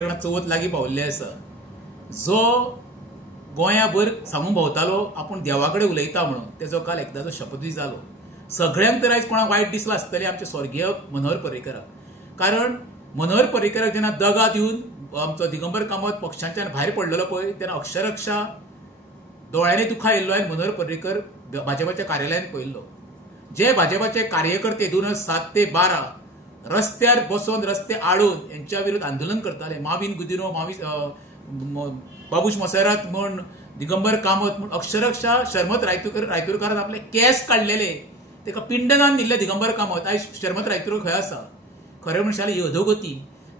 चवथ लागीं पावल्ली आसा जो गोंयाभर सांगून भोंवतालो आपूण देवा कडेन उलयता म्हणून तेजो काल एकदाचो शपथवीध जालो। सगळ्यांक तर आयज कोणाक वायट दिसला आसतलें आमचे स्वर्गीय मनोहर पर्रीकराक, कारण मनोहर पर्रीकराक जेन्ना दगा दिवन आमचो दिगंबर कामत पक्षांच्यान भायर पडलेलो पळय तेन्ना अक्षरशः दोळ्यांनी दुखां येयल्लो हांवें मनोहर पर्रीकर भाजपाच्या कार्यालयांत पळयल्लो। जे भाजपाचे कार्यकर्ते 2007 ते 12 रस्त्यार बसून रस्ते आडून यांच्या विरुद्ध आंदोलन करताले। माविन गुदिनो बाबूश मोसेरात म्हण दिगंबर कामत म्हण अक्षरशः शर्मत रायतुरकारान आपले केस काढलेले तेका पिंडदान दिल्ले दिगंबर कामत आयज शर्मत रायतुर खंय आसा। खरें म्हणशाले ही अधोगती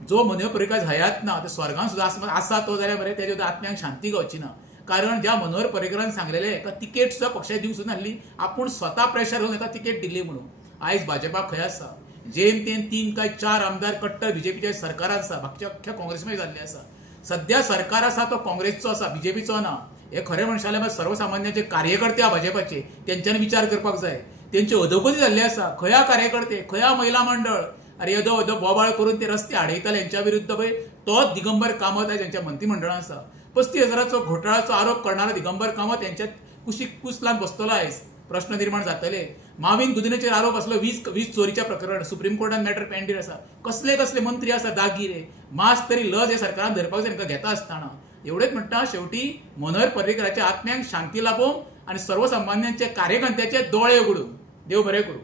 जो मनोहर पर्रीकर हयात ना ते स्वर्गान सुद्दां आसा तो जाल्यार बरें तेजे आत्म्यांक शांती गावची ना। कारण ज्या मनोहर पर्रीकरान सांगलेले एका तिकेट सुद्दां पक्षाचे दिवंक सुद्दां नासली, आपूण स्वता प्रेशर घेवन एका तिकेट दिल्ली म्हणून आयज भाजपाक खंय आसा। जेम तेम 3 काय 4 आमदार कट्टर बीजेपीच्या सरकारान आसा, बाकीच्या अख्ख्या काँग्रेसमध्ये जाल्ले आसा। सध्या सरकार आसा तो काँग्रेसचो आसा, बीजेपीचो ना। हे खरें म्हणशाले सर्वसामान्य जे कार्यकर्ते आहा भाजपाचे तेंच्यांनी विचार करपाक जाय। तेंचे अधोगती जाल्ली आसा। खंया कार्यकर्ते खंया महिला मंडळ अरे अदो बोबाळ करून ते रस्ते आडयताले यांच्या विरुद्ध पळय तोच दिगंबर कामत आयज त्यांच्या मंत्रिमंडळान आसा। 35,000 घोटाळ्याचो आरोप करणारो दिगंबर कामत यांच्यात कुशीक कुस लावन बसतलो आयज। प्रश्न निर्माण जातले। माविन गुदिनेचेर आरोप असलो 20 चोरीच्या प्रकरण सुप्रीम कोर्टान मॅटर पेंडींग आसा। कसले कसले मंत्री आसा दागिरे मास तरी लज हे सरकारान धरपाक जाय घेता आसतना। एवढेच म्हणटा शेवटी मनोहर पर्रीकराच्या आत्म्यांक शांती लाभो आणि सर्वसामान्यांचे कार्यकर्त्याचे दोळे उगडूं। देव बरें करूं।